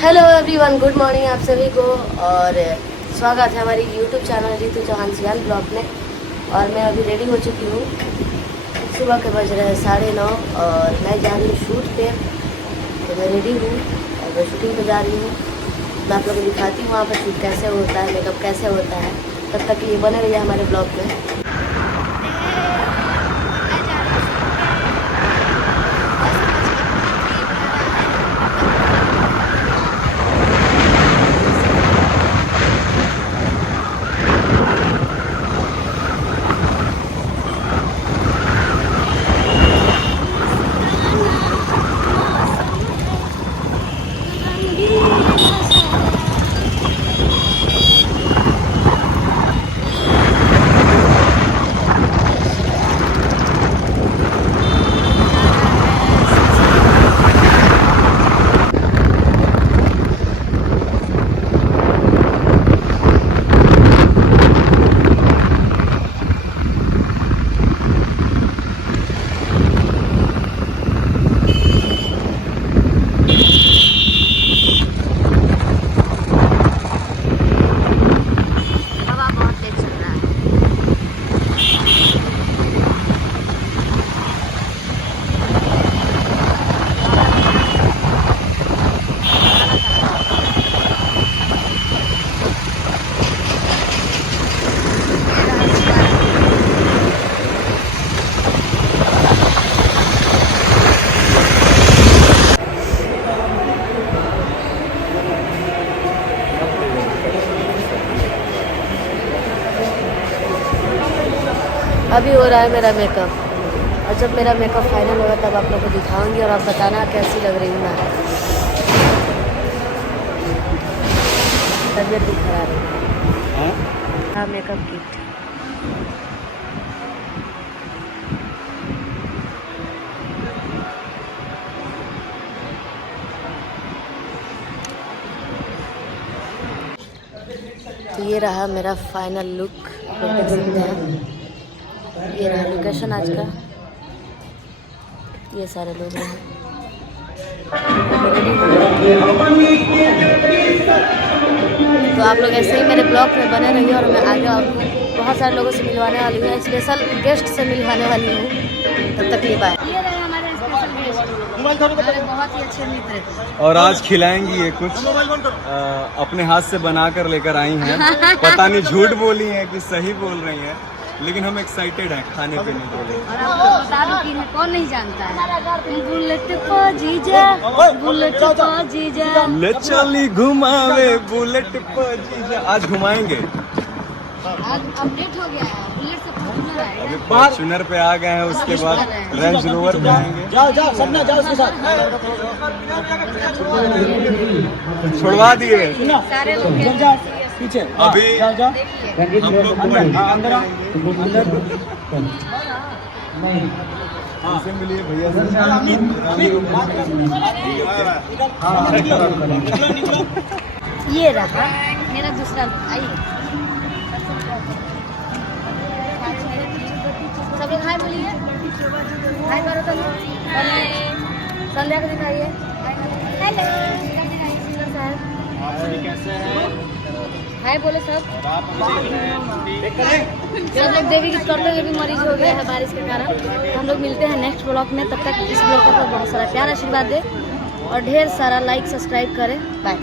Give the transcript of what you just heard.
Hello everyone, good morning आप सभी को। और स्वागत है हमारी यूट्यूब चैनल रितु चौहान सियान ब्लॉग में। और मैं अभी रेडी हो चुकी हूँ। सुबह के बज रहे हैं 9:30 और मैं जा रही हूँ शूट पे। तो मैं रेडी हूँ और मैं शूटिंग पे जा रही हूँ। मैं आप लोगों को दिखाती हूँ वहाँ पर शूट कैसे होता है, मेकअप कैसे होता है। तब तक ये बने रहिए हमारे ब्लॉग में। अभी हो रहा है मेरा मेकअप और जब मेरा मेकअप फाइनल होगा तब आप लोग को दिखाऊंगी और आप बताना कैसी लग रही हूँ मैं। तबीयत भी खराब है। हाँ, मेकअप किट। तो ये रहा मेरा फाइनल लुक, आप लोग देख सकते हैं। ये रहा लोकेशन आज का। ये सारे लोग हैं। तो आप लोग ऐसे ही मेरे ब्लॉग में बने रहिए और मैं आगे बहुत सारे लोगों से मिलवाने वाली हूँ, स्पेशल गेस्ट से मिलवाने वाली हूँ। तब तक ये बाय। ये रहे हमारे स्पेशल गेस्ट, हमारे बहुत ही अच्छे मित्र। और आज खिलाएंगी ये कुछ अपने हाथ से बना कर लेकर आई हैं। पता नहीं झूठ बोली हैं कि सही बोल रही हैं, लेकिन हम एक्साइटेड हैं खाने पीने के लिए। और आपको बता दूं कि इन्हें कौन नहीं जानता है। बुलेट पर जीजा, बुलेट पर जीजा, ले चली घुमावे बुलेट पर जीजा। आज घुमाएंगे। आज अपडेट हो गया है, बुलेट से फॉर्च्यूनर आएगा। अभी फॉर्च्यूनर पे आ गए हैं, उसके बाद रेंज रोवर पे आएंगे। जाओ जाओ सबना जाओ उसके साथ। छुड़वा दिए सारे लोग पीछे अभी। जाओ जाओ हम लोग अंदर आओ। इनसे मिलिए भैया से। ये रहा मेरा दूसरा लुक। आइए सब लोग हाय बोलिए। हाय करो तुम। संध्या को दिखाइए। हेलो कैसे हैं? हाय बोले सब। सब लोग देवी गीत करते हुए भी मरीज हो गए हैं बारिश के कारण। हम लोग मिलते हैं नेक्स्ट ब्लॉग में। तब तक इस ब्लॉग का बहुत सारा प्यार आशीर्वाद दे और ढेर सारा लाइक सब्सक्राइब करें। बाय।